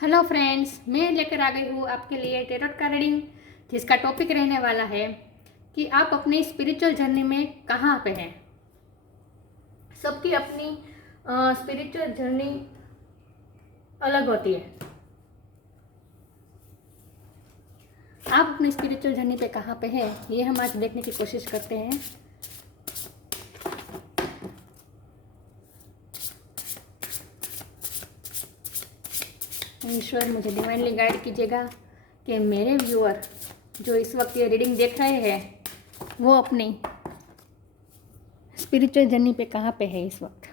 Hello friends, मैं लेकर आ गई हूँ आपके लिए टेरोट का रीडिंग, जिसका टॉपिक रहने वाला है कि आप अपनी स्पिरिचुअल जर्नी में कहाँ पे हैं। सबकी अपनी स्पिरिचुअल जर्नी अलग होती है। आप अपनी स्पिरिचुअल जर्नी पे कहाँ पे हैं, ये हम आज देखने की कोशिश करते हैं। ईश्वर मुझे डिवाइनली गाइड कीजिएगा कि मेरे व्यूअर जो इस वक्त ये रीडिंग देख रहे हैं वो अपनी स्पिरिचुअल जर्नी पे कहाँ पे है इस वक्त।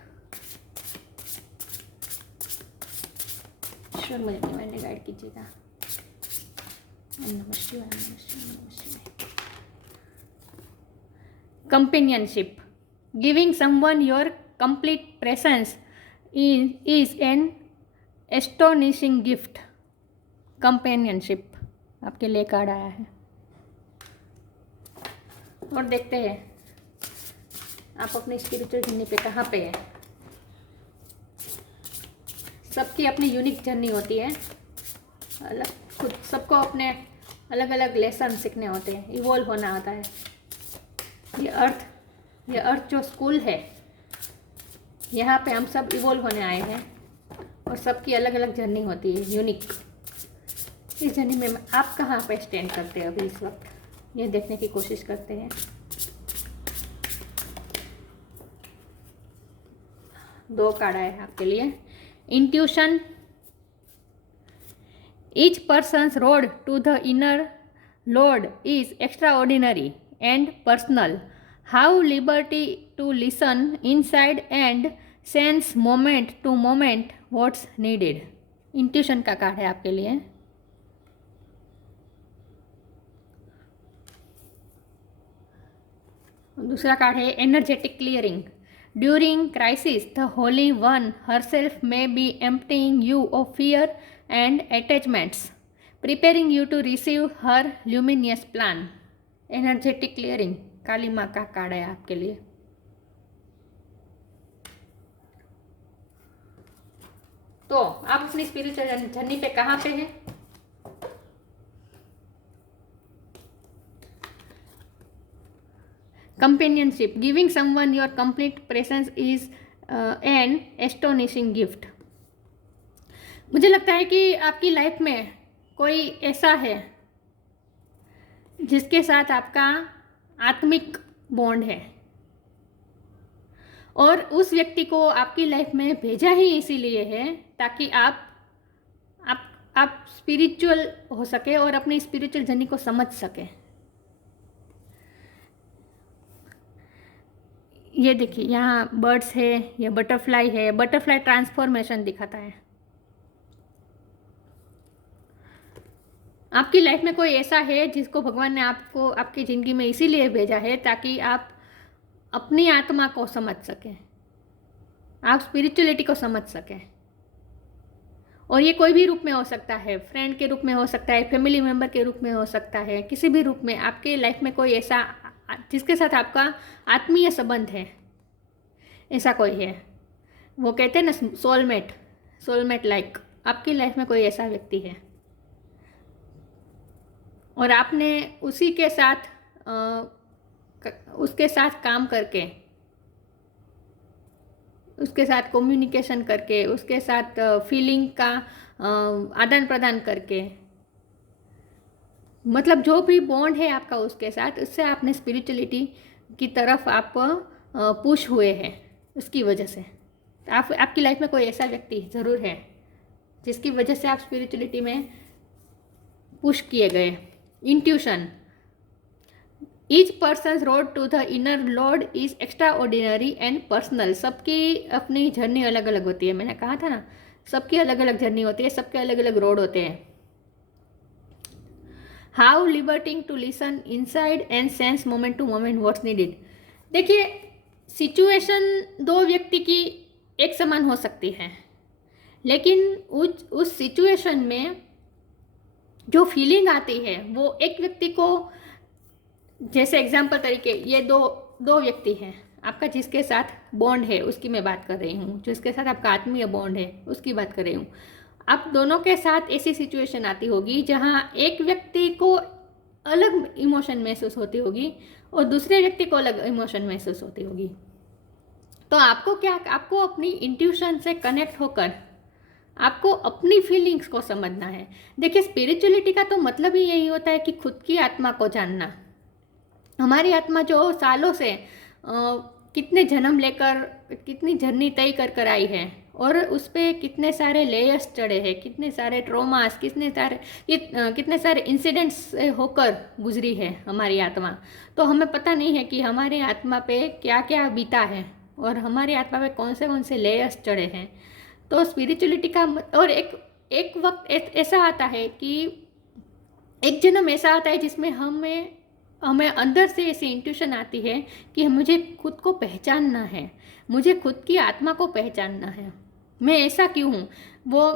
ईश्वर मुझे डिवाइनली गाइड कीजिएगा। नमः शिवाय, नमः शिवाय, नमः शिवाय। Companionship, giving someone your complete presence is an astonishing gift. Companionship आपके लिए कार्ड आया है और देखते हैं आप अपनी स्पिरिचुअल जर्नी पे कहाँ पे हैं। सबकी अपनी यूनिक जर्नी होती है, अलग खुद सबको अपने अलग अलग लेसन सीखने होते हैं, इवॉल्व होना होता है। ये अर्थ जो स्कूल है, यहाँ पे हम सब इवॉल्व होने आए हैं और सबकी अलग अलग जर्नी होती है, यूनिक। इस जर्नी में आप कहाँ पे स्टैंड करते हैं अभी इस वक्त, ये देखने की कोशिश करते हैं। दो कार्ड आए हैं आपके लिए। Intuition, each persons road to the inner lord is extraordinary and personal. How liberty to listen inside and sense moment to moment what's needed. Intuition का कार्ड है आपके लिए। दूसरा कार्ड है energetic clearing. During crisis the holy one herself may be emptying you of fear and attachments, preparing you to receive her luminous plan. Energetic clearing Kali माँ का card है आपके लिए। तो आप अपनी स्पिरिचुअल जर्नी पे कहाँ पे हैं। Companionship, giving someone your complete presence is an astonishing gift. मुझे लगता है कि आपकी लाइफ में कोई ऐसा है जिसके साथ आपका आत्मिक बॉन्ड है और उस व्यक्ति को आपकी लाइफ में भेजा ही इसीलिए है ताकि आप स्पिरिचुअल हो सके और अपनी स्पिरिचुअल जर्नी को समझ सके। ये देखिए, यहाँ बर्ड्स है, ये बटरफ्लाई है। बटरफ्लाई ट्रांसफॉर्मेशन दिखाता है। आपकी लाइफ में कोई ऐसा है जिसको भगवान ने आपको आपकी ज़िंदगी में इसीलिए भेजा है ताकि आप अपनी आत्मा को समझ सकें, आप स्पिरिचुअलिटी को समझ सकें। और ये कोई भी रूप में हो सकता है, फ्रेंड के रूप में हो सकता है, फैमिली मेम्बर के रूप में हो सकता है, किसी भी रूप में आपके लाइफ में कोई ऐसा जिसके साथ आपका आत्मीय संबंध है, ऐसा कोई है। वो कहते हैं ना सोलमेट लाइक। आपकी लाइफ में कोई ऐसा व्यक्ति है और आपने उसी के साथ उसके साथ काम करके, उसके साथ कम्युनिकेशन करके, उसके साथ फीलिंग का आदान प्रदान करके, मतलब जो भी बॉन्ड है आपका उसके साथ, उससे आपने स्पिरिचुअलिटी की तरफ आप पुश हुए हैं। उसकी वजह से आपकी लाइफ में कोई ऐसा व्यक्ति ज़रूर है जिसकी वजह से आप स्पिरिचुअलिटी में पुश किए गए। Intuition, each persons road to the inner lord is extraordinary and personal. सबकी अपनी जर्नी अलग अलग होती है। मैंने कहा था ना, सबकी अलग अलग जर्नी होती है, सबके अलग अलग रोड होते हैं। How liberating to listen inside and sense moment to moment what's needed. देखिए, सिचुएशन दो व्यक्ति की एक समान हो सकती है, लेकिन उस सिचुएशन में जो फीलिंग आती है वो एक व्यक्ति को, जैसे एग्जाम्पल तरीके, ये दो व्यक्ति हैं आपका जिसके साथ बॉन्ड है, उसकी मैं बात कर रही हूँ, जिसके साथ आपका आत्मीय बॉन्ड है उसकी बात कर रही हूँ। आप दोनों के साथ ऐसी सिचुएशन आती होगी जहाँ एक व्यक्ति को अलग इमोशन महसूस होती होगी और दूसरे व्यक्ति को अलग इमोशन महसूस होती होगी। तो आपको अपनी इंट्यूशन से कनेक्ट होकर आपको अपनी फीलिंग्स को समझना है। देखिए, स्पिरिचुअलिटी का तो मतलब ही यही होता है कि खुद की आत्मा को जानना। हमारी आत्मा जो सालों से कितने जन्म लेकर कितनी जर्नी तय कर कर आई है और उस पर कितने सारे लेयर्स चढ़े हैं, कितने सारे ट्रॉमास, कितने सारे इंसिडेंट्स होकर गुजरी है हमारी आत्मा। तो हमें पता नहीं है कि हमारी आत्मा पे क्या क्या बीता है और हमारी आत्मा पे कौन से लेयर्स चढ़े हैं। तो स्पिरिचुअलिटी का और एक वक्त ऐसा आता है कि एक जन्म ऐसा आता है जिसमें हमें अंदर से ऐसी इंट्यूशन आती है कि मुझे खुद को पहचानना है, मुझे खुद की आत्मा को पहचानना है, मैं ऐसा क्यों हूँ। वो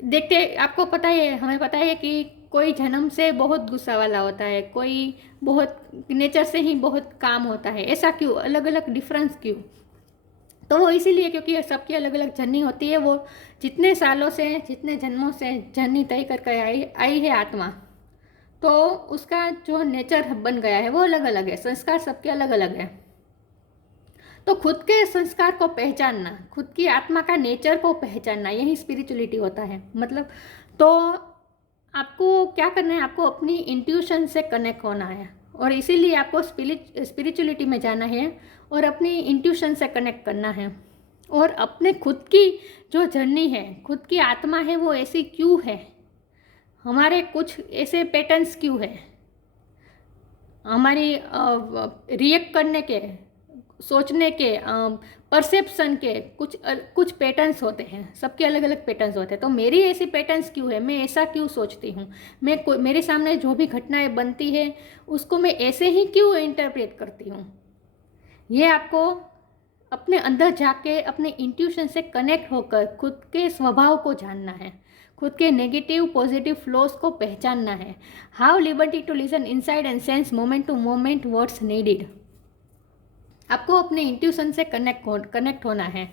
देखते, आपको पता है, हमें पता है कि कोई जन्म से बहुत गुस्सा वाला होता है, कोई बहुत नेचर से ही बहुत काम होता है। ऐसा क्यों, अलग अलग डिफरेंस क्यों? तो वो इसीलिए क्योंकि सबकी अलग अलग जर्नी होती है। वो जितने सालों से, जितने जन्मों से जर्नी तय करके आई है आत्मा, तो उसका जो नेचर बन गया है वो अलग अलग है, संस्कार सबके अलग अलग है। तो खुद के संस्कार को पहचानना, खुद की आत्मा का नेचर को पहचानना, यही स्पिरिचुअलिटी होता है। मतलब तो आपको क्या करना है, आपको अपनी इंट्यूशन से कनेक्ट होना है और इसीलिए आपको स्पिरिचुअलिटी में जाना है और अपनी इंट्यूशन से कनेक्ट करना है और अपने खुद की जो जर्नी है, खुद की आत्मा है, वो ऐसी क्यों है, हमारे कुछ ऐसे पैटर्न्स क्यों है, हमारी रिएक्ट करने के, सोचने के, परसेप्शन के कुछ पैटर्न्स होते हैं, सबके अलग अलग पैटर्न्स होते हैं। तो मेरी ऐसी पैटर्न्स क्यों है, मैं ऐसा क्यों सोचती हूँ, मेरे सामने जो भी घटनाएं बनती है उसको मैं ऐसे ही क्यों इंटरप्रेट करती हूँ। ये आपको अपने अंदर जाके अपने इंट्यूशन से कनेक्ट होकर खुद के स्वभाव को जानना है, खुद के नेगेटिव पॉजिटिव फ्लोस को पहचानना है। How liberty to listen inside and sense moment to moment what's needed. आपको अपने इंट्यूशन से कनेक्ट होना है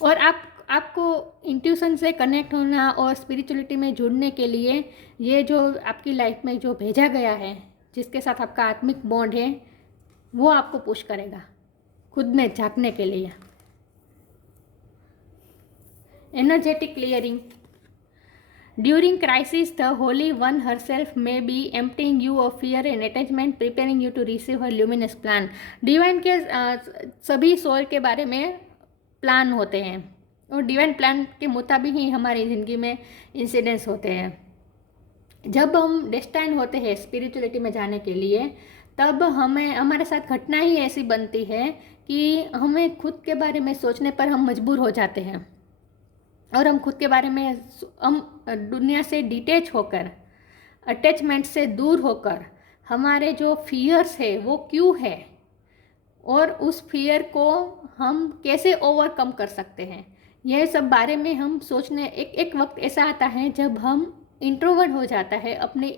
और आपको इंट्यूशन से कनेक्ट होना और स्पिरिचुअलिटी में जुड़ने के लिए ये जो आपकी लाइफ में जो भेजा गया है, जिसके साथ आपका आत्मिक बॉन्ड है, वो आपको पुश करेगा खुद में झांकने के लिए। Energetic clearing. During crisis, the Holy One herself may be emptying you of fear and attachment, preparing you to receive her luminous plan. Divine के सभी सोल के बारे में प्लान होते हैं और डिवाइन प्लान के मुताबिक ही हमारी ज़िंदगी में इंसिडेंट्स होते हैं। जब हम डेस्टाइन होते हैं स्पिरिचुअलिटी में जाने के लिए, तब हमारे साथ घटना ही ऐसी बनती है कि हमें खुद के बारे में सोचने पर हम मजबूर हो जाते हैं और हम खुद के बारे में, हम दुनिया से डिटैच होकर, अटैचमेंट से दूर होकर, हमारे जो फियर्स है वो क्यों है और उस फियर को हम कैसे ओवरकम कर सकते हैं, यह सब बारे में हम सोचने एक वक्त ऐसा आता है जब हम इंट्रोवर्ट हो जाता है, अपने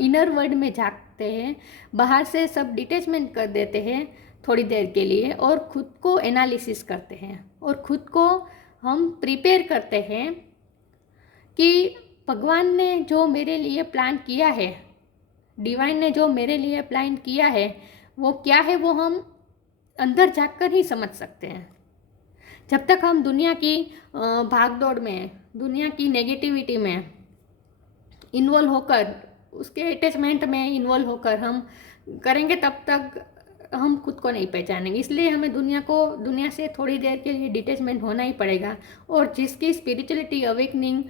इनर वर्ल्ड में झांकते हैं, बाहर से सब डिटैचमेंट कर देते हैं थोड़ी देर के लिए और खुद को एनालिसिस करते हैं और खुद को हम प्रिपेयर करते हैं कि भगवान ने जो मेरे लिए प्लान किया है, डिवाइन ने जो मेरे लिए प्लान किया है, वो क्या है, वो हम अंदर जाकर ही समझ सकते हैं। जब तक हम दुनिया की भागदौड़ में, दुनिया की नेगेटिविटी में इन्वॉल्व होकर, उसके अटैचमेंट में इन्वॉल्व होकर हम करेंगे, तब तक हम खुद को नहीं पहचानेंगे। इसलिए हमें दुनिया से थोड़ी देर के लिए डिटैचमेंट होना ही पड़ेगा। और जिसकी स्पिरिचुअलिटी अवेकनिंग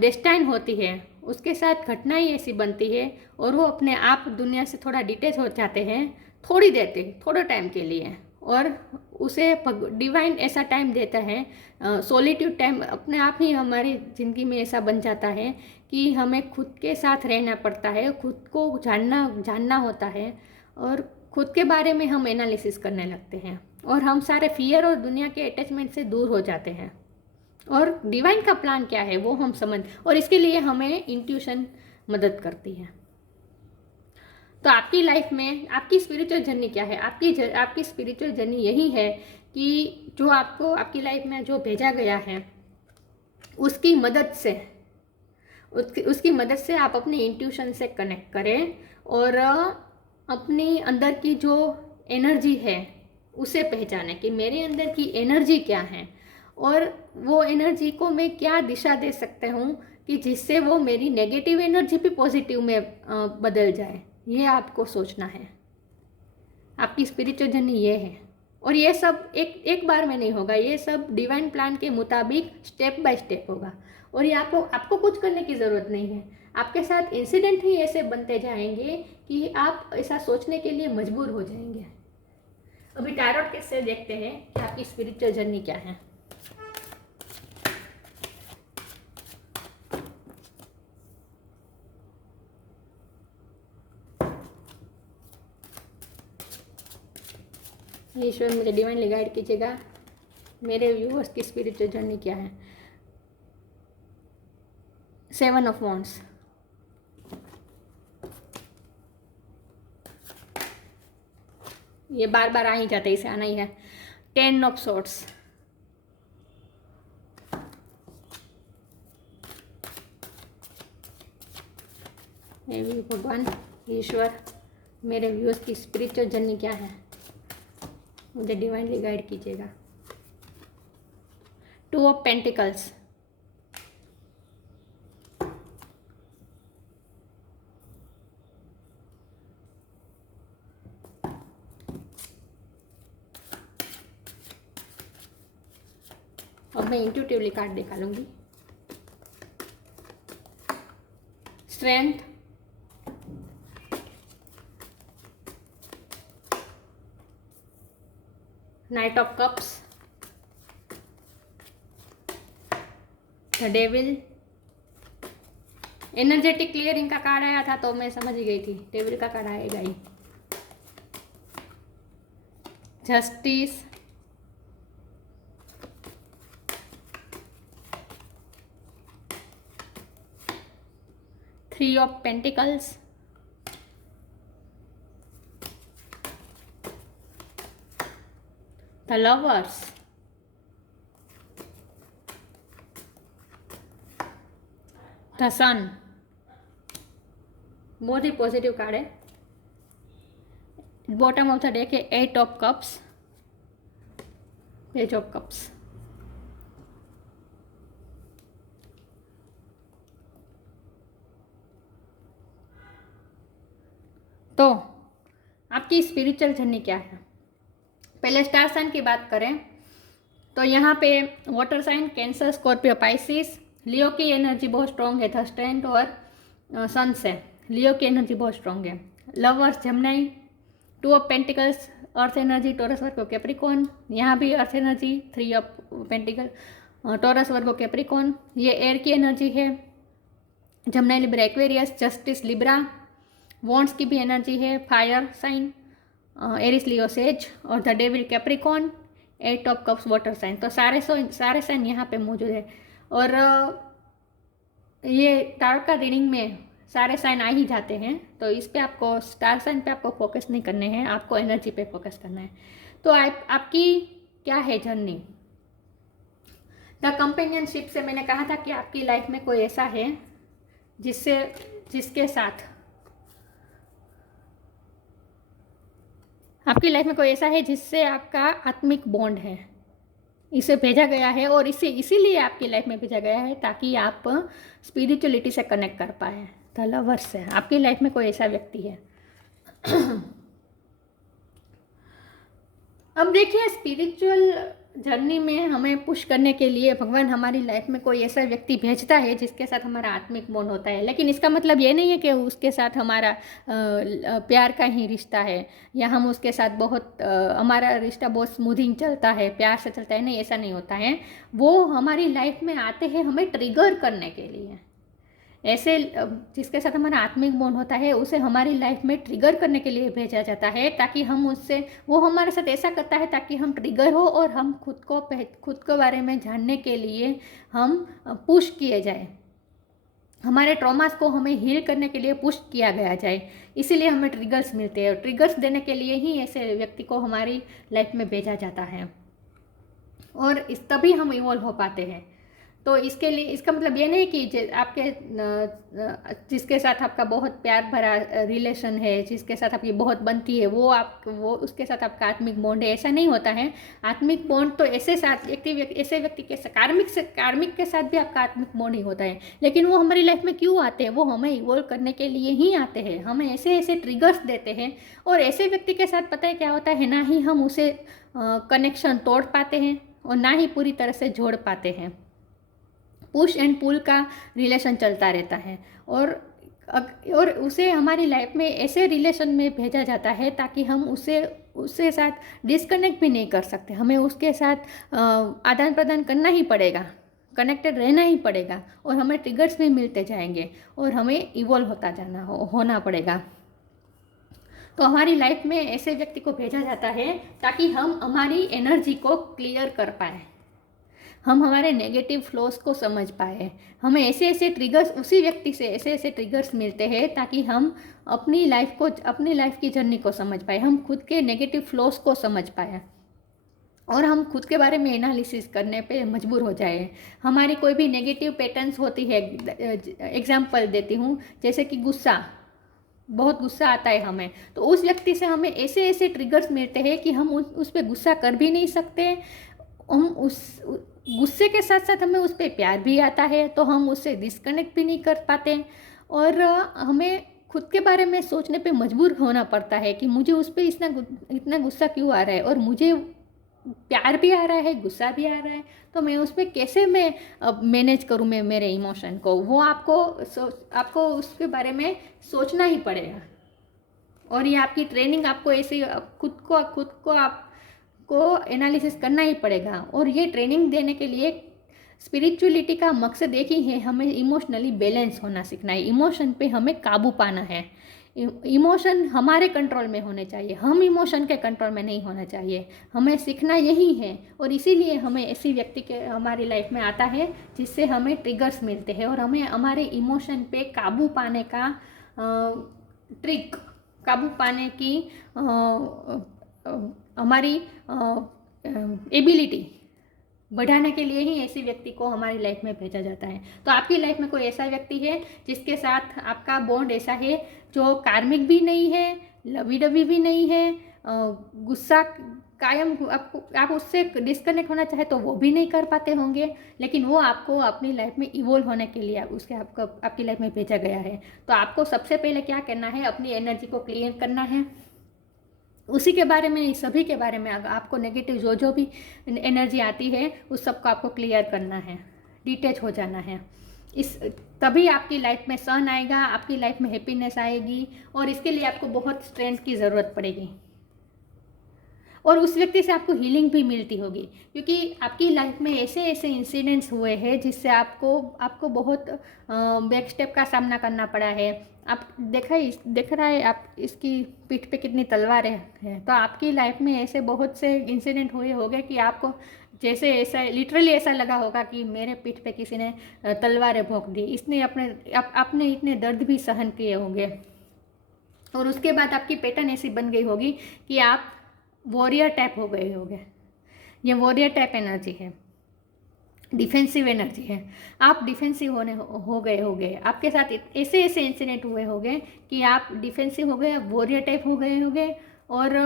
डेस्टाइन होती है, उसके साथ घटना ही ऐसी बनती है और वो अपने आप दुनिया से थोड़ा डिटैच हो जाते हैं थोड़ी देर तक, थोड़ा टाइम के लिए, और उसे डिवाइन ऐसा टाइम देता है, सॉलिट्यूड टाइम अपने आप ही हमारी ज़िंदगी में ऐसा बन जाता है कि हमें खुद के साथ रहना पड़ता है, खुद को जानना होता है और खुद के बारे में हम एनालिसिस करने लगते हैं और हम सारे फियर और दुनिया के अटैचमेंट से दूर हो जाते हैं और डिवाइन का प्लान क्या है वो हम समझ, और इसके लिए हमें इंट्यूशन मदद करती है। तो आपकी लाइफ में आपकी स्पिरिचुअल जर्नी क्या है? आपकी स्पिरिचुअल जर्नी यही है कि जो आपको आपकी लाइफ में जो भेजा गया है उसकी मदद से उसकी मदद से आप अपने इंट्यूशन से कनेक्ट करें और अपनी अंदर की जो एनर्जी है उसे पहचानें कि मेरे अंदर की एनर्जी क्या है और वो एनर्जी को मैं क्या दिशा दे सकता हूँ कि जिससे वो मेरी नेगेटिव एनर्जी भी पॉजिटिव में बदल जाए। ये आपको सोचना है। आपकी स्पिरिचुअल जर्नी ये है और ये सब एक बार में नहीं होगा, ये सब डिवाइन प्लान के मुताबिक स्टेप बाय स्टेप होगा। और ये आपको कुछ करने की ज़रूरत नहीं है, आपके साथ इंसिडेंट ही ऐसे बनते जाएंगे कि आप ऐसा सोचने के लिए मजबूर हो जाएंगे। अभी टैरोट कैसे देखते हैं कि आपकी स्पिरिचुअल जर्नी क्या है। ईश्वर मुझे डिवाइनली गाइड कीजिएगा, मेरे व्यूअर्स की स्पिरिचुअल जर्नी क्या है। 7 ऑफ वॉन्ड्स, ये बार बार आ ही जाता है, इसे आना ही है। 10 ऑफ सॉर्ड्स, भगवान ईश्वर मेरे व्यूअर्स की स्पिरिचुअल जर्नी क्या है, मुझे डिवाइनली गाइड कीजिएगा। 2 ऑफ पेंटिकल्स, अब मैं इंट्यूटिवली कार्ड निकालूंगी। Strength, knight of cups, the devil. Energetic clearing का कार्ड आया था तो मैं समझ गई थी डेविल का कार्ड आएगा ही। Justice, three of pentacles, the lovers, the sun. बहुत ही पॉजिटिव कार्ड है। बॉटम ऑफ द डेक है 8 of cups, page of cups. तो आपकी स्पिरिचुअल जर्नी क्या है। पहले स्टार साइन की बात करें तो यहाँ पे water sign cancer, Scorpio, Pisces. Leo की एनर्जी बहुत स्ट्रॉन्ग है, द स्ट्रेंथ और सन से लियो की एनर्जी बहुत स्ट्रॉन्ग है। Lovers Gemini, 2 of pentacles earth energy, Taurus, Virgo, Capricorn. यहाँ भी earth energy, 3 of pentacle, Taurus, Virgo, Capricorn. ये एयर की एनर्जी है, Gemini, Libra, Aquarius. Justice Libra. Wands की भी एनर्जी है, फायर साइन, एरिस, लियो, सेज। और the devil Capricorn, 8 of cups, water sign. तो सारे साइन यहाँ पे मौजूद है। और ये टारट का रीडिंग में सारे साइन आ ही जाते हैं, तो इस पे आपको स्टार साइन पे आपको फोकस नहीं करने हैं, आपको एनर्जी पे फोकस करना है। तो आपकी क्या है जर्नी। द कंपेनियनशिप से मैंने कहा था कि आपकी लाइफ में कोई ऐसा है जिसके साथ आपकी लाइफ में कोई ऐसा है जिससे आपका आत्मिक बॉन्ड है, इसे भेजा गया है और इसीलिए आपकी लाइफ में भेजा गया है ताकि आप स्पिरिचुअलिटी से कनेक्ट कर पाए। द लवर्स से आपकी लाइफ में कोई ऐसा व्यक्ति है। अब देखिए, स्पिरिचुअल जर्नी में हमें पुश करने के लिए भगवान हमारी लाइफ में कोई ऐसा व्यक्ति भेजता है जिसके साथ हमारा आत्मिक बॉन्ड होता है, लेकिन इसका मतलब ये नहीं है कि उसके साथ हमारा प्यार का ही रिश्ता है या हम उसके साथ हमारा रिश्ता बहुत स्मूथिंग चलता है, प्यार से चलता है। नहीं, ऐसा नहीं होता है। वो हमारी लाइफ में आते हैं हमें ट्रिगर करने के लिए। ऐसे जिसके साथ हमारा आत्मिक बॉन्ड होता है उसे हमारी लाइफ में ट्रिगर करने के लिए भेजा जाता है ताकि वो हमारे साथ ऐसा करता है ताकि हम ट्रिगर हो और हम खुद को बारे में जानने के लिए हम पुश किए जाए, हमारे ट्रॉमास को हमें हील करने के लिए पुश किया गया जाए। इसीलिए हमें ट्रिगर्स मिलते हैं और ट्रिगर्स देने के लिए ही ऐसे व्यक्ति को हमारी लाइफ में भेजा जाता है और तभी हम इवॉल्व हो पाते हैं। तो इसके लिए इसका मतलब ये नहीं कि आपके जिसके साथ आपका बहुत प्यार भरा रिलेशन है, जिसके साथ आपकी बहुत बनती है, वो उसके साथ आपका आत्मिक बॉन्ड है, ऐसा नहीं होता है। आत्मिक बॉन्ड तो ऐसे व्यक्ति के कार्मिक के साथ भी आपका आत्मिक बॉन्ड ही होता है। लेकिन वो हमारी लाइफ में क्यों आते हैं? वो हमें इवॉल्व करने के लिए ही आते हैं, हमें ऐसे ऐसे ट्रिगर्स देते हैं। और ऐसे व्यक्ति के साथ पता है क्या होता है, ना ही हम उसे कनेक्शन तोड़ पाते हैं और ना ही पूरी तरह से जोड़ पाते हैं। पुश एंड पुल का रिलेशन चलता रहता है। और उसे हमारी लाइफ में ऐसे रिलेशन में भेजा जाता है ताकि हम उससे साथ डिस्कनेक्ट भी नहीं कर सकते। हमें उसके साथ आदान प्रदान करना ही पड़ेगा, कनेक्टेड रहना ही पड़ेगा, और हमें ट्रिगर्स भी मिलते जाएंगे और हमें इवॉल्व होना पड़ेगा। तो हमारी लाइफ में ऐसे व्यक्ति को भेजा जाता है ताकि हम हमारी एनर्जी को क्लियर कर पाए, हम हमारे नेगेटिव फ्लोस को समझ पाए। हमें ऐसे ऐसे ट्रिगर्स, उसी व्यक्ति से ऐसे ऐसे ट्रिगर्स मिलते हैं ताकि हम अपनी लाइफ की जर्नी को समझ पाए, हम खुद के नेगेटिव फ्लोस को समझ पाए और हम खुद के बारे में एनालिसिस करने पे मजबूर हो जाए। हमारी कोई भी नेगेटिव पैटर्न्स होती है, एग्जाम्पल देती हूँ, जैसे कि बहुत गुस्सा आता है हमें, तो उस व्यक्ति से हमें ऐसे ऐसे ट्रिगर्स मिलते हैं कि हम उस पर गुस्सा कर भी नहीं सकते। हम उस गुस्से के साथ साथ हमें उस पर प्यार भी आता है, तो हम उससे डिस्कनेक्ट भी नहीं कर पाते और हमें खुद के बारे में सोचने पे मजबूर होना पड़ता है कि मुझे उस पर इतना गुस्सा क्यों आ रहा है, और मुझे प्यार भी आ रहा है, गुस्सा भी आ रहा है, तो मैं उस पर कैसे मैनेज करूँ मैं मेरे इमोशन को। वो आपको उसके बारे में सोचना ही पड़ेगा। और ये आपकी ट्रेनिंग, आपको ऐसे खुद को आपको एनालिसिस करना ही पड़ेगा। और ये ट्रेनिंग देने के लिए स्पिरिचुअलिटी का मकसद एक ही है, हमें इमोशनली बैलेंस होना सीखना है, इमोशन पे हमें काबू पाना है। इमोशन हमारे कंट्रोल में होने चाहिए, हम इमोशन के कंट्रोल में नहीं होना चाहिए। हमें सीखना यही है, और इसीलिए हमें ऐसी व्यक्ति के हमारी लाइफ में आता है जिससे हमें ट्रिगर्स मिलते हैं और हमें हमारे इमोशन पे काबू पाने का ट्रिक, काबू पाने की हमारी एबिलिटी बढ़ाने के लिए ही ऐसी व्यक्ति को हमारी लाइफ में भेजा जाता है। तो आपकी लाइफ में कोई ऐसा व्यक्ति है जिसके साथ आपका बॉन्ड ऐसा है जो कार्मिक भी नहीं है, लवी डबी भी नहीं है, गुस्सा कायम, आप उससे डिस्कनेक्ट होना चाहे तो वो भी नहीं कर पाते होंगे, लेकिन वो आपको अपनी लाइफ में इवॉल्व होने के लिए आपकी लाइफ में भेजा गया है। तो आपको सबसे पहले क्या करना है, अपनी एनर्जी को क्लियर करना है। उसी के बारे में, सभी के बारे में आपको नेगेटिव जो भी एनर्जी आती है उस सबको आपको क्लियर करना है, डिटैच हो जाना है। तभी आपकी लाइफ में सन आएगा, आपकी लाइफ में हैप्पीनेस आएगी, और इसके लिए आपको बहुत स्ट्रेंथ की ज़रूरत पड़ेगी। और उस व्यक्ति से आपको हीलिंग भी मिलती होगी, क्योंकि आपकी लाइफ में ऐसे ऐसे इंसिडेंट्स हुए हैं जिससे आपको बहुत बैक स्टेप का सामना करना पड़ा है। आप देख रहा है, आप इसकी पीठ पे कितनी तलवारें हैं। तो आपकी लाइफ में ऐसे बहुत से इंसिडेंट हुए होंगे कि आपको जैसे ऐसा लिटरली ऐसा लगा होगा कि मेरे पीठ पे किसी ने तलवारें भोंक दी। इसने आपने इतने दर्द भी सहन किए होंगे, और उसके बाद आपकी पैटर्न ऐसी बन गई होगी कि आप वॉरियर टाइप हो गए होंगे। ये वॉरियर टाइप एनर्जी है, डिफेंसिव एनर्जी है। आप डिफेंसिव हो गए होंगे, आपके साथ ऐसे ऐसे इंसिडेंट हुए होंगे कि आप डिफेंसिव हो गए, वॉरियर टाइप हो गए होंगे। और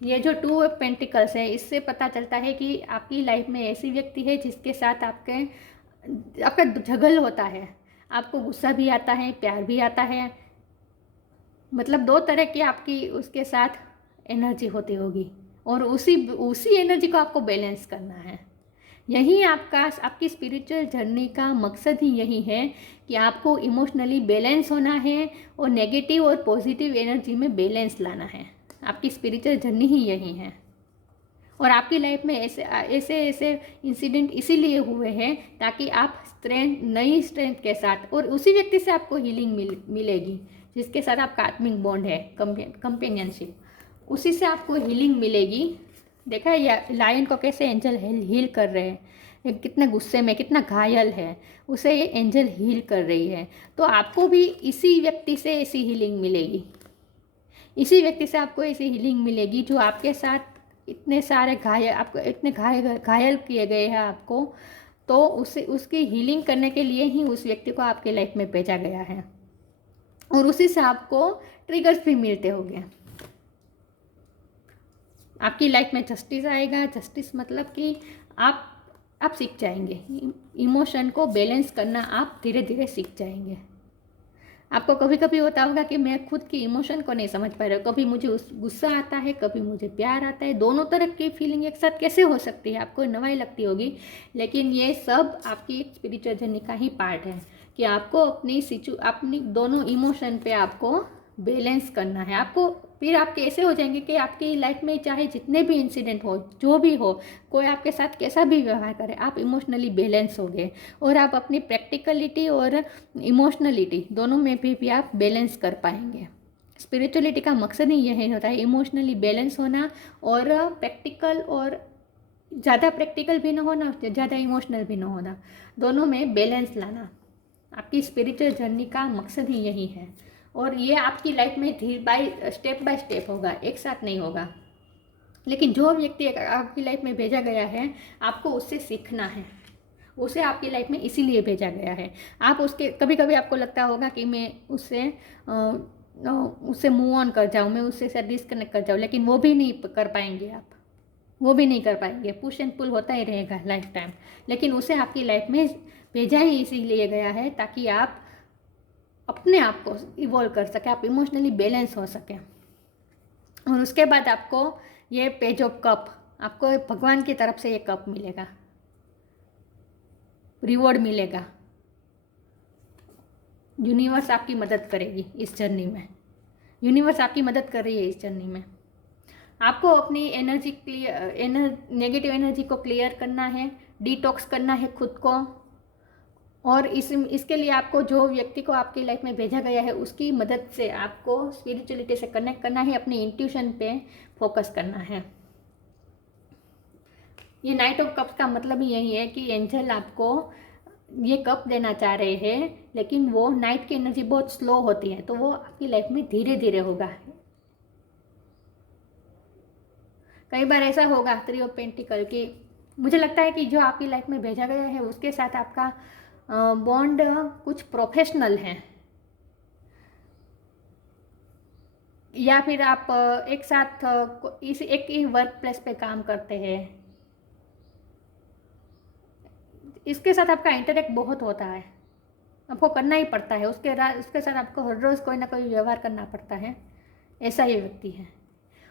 ये जो 2 ऑफ पेंटिकल्स है, इससे पता चलता है कि आपकी लाइफ में ऐसी व्यक्ति है जिसके साथ आपका झगड़ होता है, आपको गुस्सा भी आता है, प्यार भी आता है। मतलब 2 तरह की आपकी उसके साथ एनर्जी होती होगी, और उसी एनर्जी को आपको बैलेंस करना है। यही आपकी स्पिरिचुअल जर्नी का मकसद ही यही है कि आपको इमोशनली बैलेंस होना है और नेगेटिव और पॉजिटिव एनर्जी में बैलेंस लाना है। आपकी स्पिरिचुअल जर्नी ही यही है। और आपकी लाइफ में ऐसे इंसिडेंट इसीलिए हुए हैं ताकि आप नई स्ट्रेंथ के साथ, और उसी व्यक्ति से आपको हीलिंग मिलेगी जिसके साथ आपका आत्मिक बॉन्ड है, कंपेनियनशिप, उसी से आपको हीलिंग मिलेगी। देखा है ये लायन को कैसे एंजल हील कर रहे हैं, कितने गुस्से में, कितना घायल है, उसे ये एंजल हील कर रही है। तो आपको भी इसी व्यक्ति से ऐसी हीलिंग मिलेगी, इसी व्यक्ति से आपको ऐसी हीलिंग मिलेगी जो आपके साथ इतने सारे आपको इतने घायल किए गए हैं आपको, तो उसकी हीलिंग करने के लिए ही उस व्यक्ति को आपके लाइफ में भेजा गया है, और उसी से आपको ट्रिगर्स भी मिलते होंगे। आपकी लाइफ में जस्टिस आएगा। जस्टिस मतलब कि आप सीख जाएंगे इमोशन को बैलेंस करना, आप धीरे धीरे सीख जाएंगे। आपको कभी कभी होता होगा कि मैं खुद की इमोशन को नहीं समझ पा रहा हूँ, कभी मुझे गुस्सा आता है, कभी मुझे प्यार आता है, दोनों तरह की फीलिंग एक साथ कैसे हो सकती है, आपको नवाई लगती होगी। लेकिन ये सब आपकी स्पिरिचुअल जर्नी का ही पार्ट है कि आपको अपनी दोनों इमोशन पे आपको बैलेंस करना है। आपको फिर आप कैसे हो जाएंगे कि आपकी लाइफ में चाहे जितने भी इंसिडेंट हो, जो भी हो, कोई आपके साथ कैसा भी व्यवहार करे, आप इमोशनली बैलेंस हो गए, और आप अपनी प्रैक्टिकलिटी और इमोशनलिटी दोनों में भी आप बैलेंस कर पाएंगे। स्पिरिचुअलिटी का मकसद ही यही होता है, इमोशनली बैलेंस होना, और प्रैक्टिकल, और ज़्यादा प्रैक्टिकल भी ना होना, ज़्यादा इमोशनल भी ना होना, दोनों में बैलेंस लाना। आपकी स्पिरिचुअल जर्नी का मकसद ही यही है, और ये आपकी लाइफ में स्टेप बाय स्टेप होगा, एक साथ नहीं होगा। लेकिन जो व्यक्ति आपकी लाइफ में भेजा गया है, आपको उससे सीखना है, उसे आपकी लाइफ में इसीलिए भेजा गया है। आप उसके कभी कभी आपको लगता होगा कि मैं उससे मूव ऑन कर जाऊँ, मैं उससे डिस्कनेक्ट कर जाऊँ, लेकिन वो भी नहीं कर पाएंगे आप, वो भी नहीं कर पाएंगे। पुश एंड पुल होता ही रहेगा लाइफ टाइम। लेकिन उसे आपकी लाइफ में भेजा ही इसीलिए गया है ताकि आप अपने आप को इवॉल्व कर सकें, आप इमोशनली बैलेंस हो सकें। और उसके बाद आपको ये पेज ऑफ कप, आपको भगवान की तरफ से ये कप मिलेगा, रिवॉर्ड मिलेगा। यूनिवर्स आपकी मदद करेगी इस जर्नी में, यूनिवर्स आपकी मदद कर रही है इस जर्नी में। आपको अपनी नेगेटिव एनर्जी को क्लियर करना है, डिटॉक्स करना है खुद को, और इसके लिए आपको जो व्यक्ति को आपकी लाइफ में भेजा गया है उसकी मदद से आपको स्पिरिचुअलिटी से कनेक्ट करना है, अपनी इंट्यूशन पे फोकस करना है। ये नाइट ऑफ कप्स का मतलब ही यही है कि एंजल आपको ये कप देना चाह रहे हैं, लेकिन वो नाइट की एनर्जी बहुत स्लो होती है, तो वो आपकी लाइफ में धीरे धीरे होगा। कई बार ऐसा होगा थ्री ऑफ पेंटिकल की, मुझे लगता है कि जो आपकी लाइफ में भेजा गया है उसके साथ आपका बॉन्ड कुछ प्रोफेशनल है, या फिर आप एक साथ एक ही वर्क प्लेस पे काम करते हैं, इसके साथ आपका इंटरेक्ट बहुत होता है, आपको करना ही पड़ता है, उसके साथ आपको हर रोज़ कोई ना कोई व्यवहार करना पड़ता है। ऐसा ही व्यक्ति है।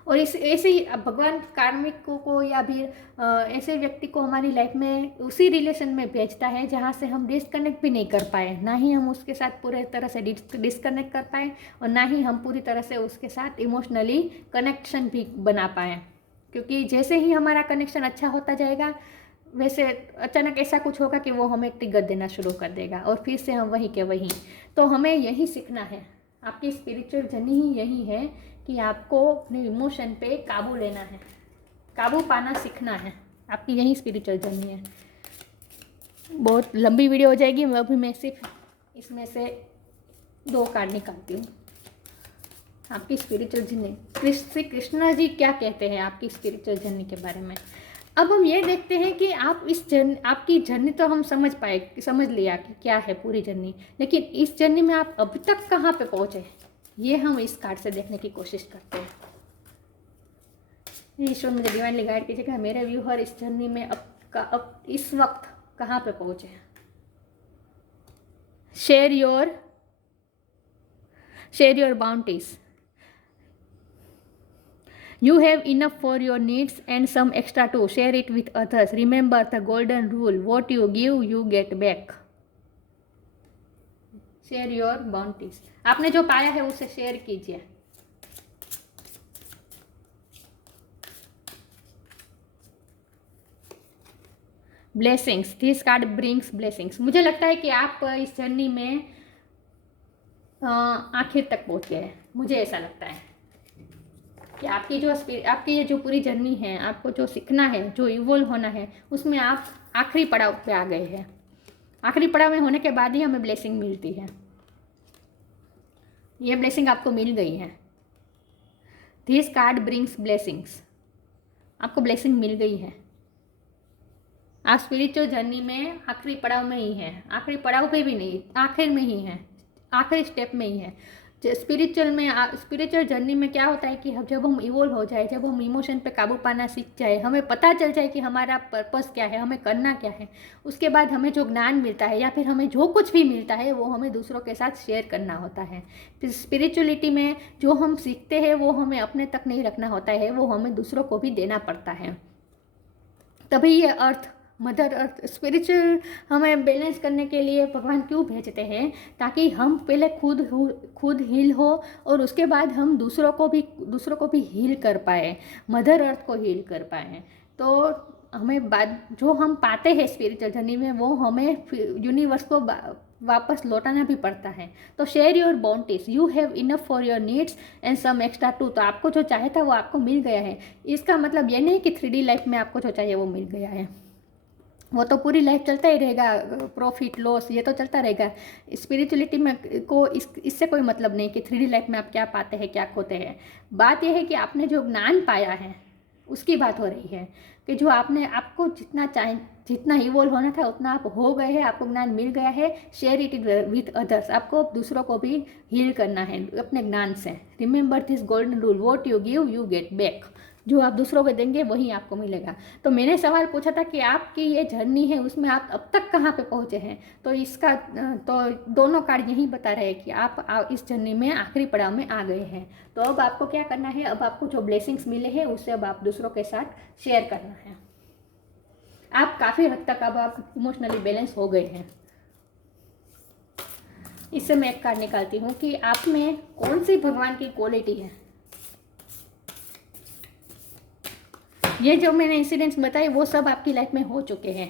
और ऐसे ही भगवान कार्मिक को या फिर ऐसे व्यक्ति को हमारी लाइफ में उसी रिलेशन में भेजता है जहाँ से हम डिस्कनेक्ट भी नहीं कर पाए, ना ही हम उसके साथ पूरे तरह से डिस्कनेक्ट कर पाए, और ना ही हम पूरी तरह से उसके साथ इमोशनली कनेक्शन भी बना पाए। क्योंकि जैसे ही हमारा कनेक्शन अच्छा होता जाएगा, वैसे अचानक ऐसा कुछ होगा कि वो हमें ट्रिगर देना शुरू कर देगा, और फिर से हम वहीं के वहीं। तो हमें यही सीखना है, आपकी स्पिरिचुअल जर्नी ही यही है कि आपको अपने इमोशन पे काबू लेना है, काबू पाना सीखना है। आपकी यही स्पिरिचुअल जर्नी है। बहुत लंबी वीडियो हो जाएगी, मैं सिर्फ इसमें से 2 कार्ड निकालती हूँ। आपकी स्पिरिचुअल जर्नी, श्री कृष्णा जी क्या कहते हैं आपकी स्पिरिचुअल जर्नी के बारे में। अब हम ये देखते हैं कि आप आपकी जर्नी तो हम समझ लिया कि क्या है पूरी जर्नी, लेकिन इस जर्नी में आप अब तक कहाँ पे पहुँचे, ये हम इस कार्ड से देखने की कोशिश करते हैं। ईश्वर मुझे डिवाइनली गाइड कीजिएगा, मेरे व्यूअर इस जर्नी में अब इस वक्त कहाँ पे पहुँचे। Share your bounties. You have enough for your needs and some extra too. Share it with others. Remember the golden rule. What you give, you get back. Share your bounties. आपने जो पाया है उसे शेयर कीजिए। Blessings. This card brings blessings. मुझे लगता है कि आप इस जर्नी में आखिर तक पहुँच गए हैं। मुझे ऐसा लगता है कि आपकी ये जो पूरी जर्नी है, आपको जो सीखना है, जो इवॉल्व होना है, उसमें आप आखिरी पड़ाव पे आ गए हैं। आखिरी पड़ाव में होने के बाद ही हमें ब्लेसिंग मिलती है। ये ब्लेसिंग आपको मिल गई है। This card brings blessings. आपको ब्लेसिंग मिल गई है। आप स्पिरिचुअल जर्नी में आखिरी पड़ाव में ही हैं, आखिरी पड़ाव पे भी नहीं, आखिर में ही हैं, आखिरी स्टेप में ही है। स्पिरिचुअल जर्नी में क्या होता है कि जब हम इवोल्व हो जाए, जब हम इमोशन पे काबू पाना सीख जाए, हमें पता चल जाए कि हमारा पर्पस क्या है, हमें करना क्या है, उसके बाद हमें जो ज्ञान मिलता है या फिर हमें जो कुछ भी मिलता है वो हमें दूसरों के साथ शेयर करना होता है। फिर स्पिरिचुअलिटी में जो हम सीखते हैं वो हमें अपने तक नहीं रखना होता है, वो हमें दूसरों को भी देना पड़ता है। तभी ये अर्थ, मदर अर्थ, स्पिरिचुअल हमें बैलेंस करने के लिए भगवान क्यों भेजते हैं, ताकि हम पहले खुद हील हो और उसके बाद हम दूसरों को भी हील कर पाए, मदर अर्थ को हील कर पाए। तो हमें बाद जो हम पाते हैं स्पिरिचुअल जर्नी में वो हमें यूनिवर्स को वापस लौटाना भी पड़ता है। तो share your bounties, you have enough for your needs and some extra too. तो आपको जो चाहिए था वो आपको मिल गया है। इसका मतलब ये नहीं कि 3D लाइफ में आपको जो चाहिए वो मिल गया है, वो तो पूरी लाइफ चलता ही रहेगा, प्रॉफिट लॉस ये तो चलता रहेगा। स्पिरिचुअलिटी में इससे कोई मतलब नहीं कि 3D लाइफ में आप क्या पाते हैं क्या खोते हैं। बात यह है कि आपने जो ज्ञान पाया है उसकी बात हो रही है, कि जो आपको जितना इवोल्व होना था उतना आप हो गए हैं, आपको ज्ञान मिल गया है। शेयर इट विथ अदर्स, आपको दूसरों को भी हील करना है अपने ज्ञान से। Remember this golden rule, what you give you get back. जो आप दूसरों को देंगे वही आपको मिलेगा। तो मैंने सवाल पूछा था कि आपकी ये जर्नी है उसमें आप अब तक कहाँ पे पहुँचे हैं, तो इसका तो दोनों कार्ड यही बता रहे हैं कि आप इस जर्नी में आखिरी पड़ाव में आ गए हैं। तो अब आपको क्या करना है, अब आपको जो ब्लेसिंग्स मिले हैं उससे अब आप दूसरों के साथ शेयर करना है। आप काफ़ी हद तक अब आप इमोशनली बैलेंस हो गए हैं। इससे मैं एक कार्ड निकालती हूँ कि आप में कौन सी भगवान की क्वालिटी है। ये जो मैंने इंसिडेंट्स बताए वो सब आपकी लाइफ में हो चुके हैं।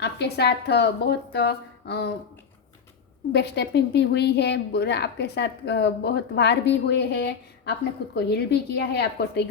आपके साथ बहुत बैकस्टेपिंग भी हुई है, आपके साथ बहुत वार भी हुए हैं, आपने खुद को हील भी किया है, आपको ट्रिगर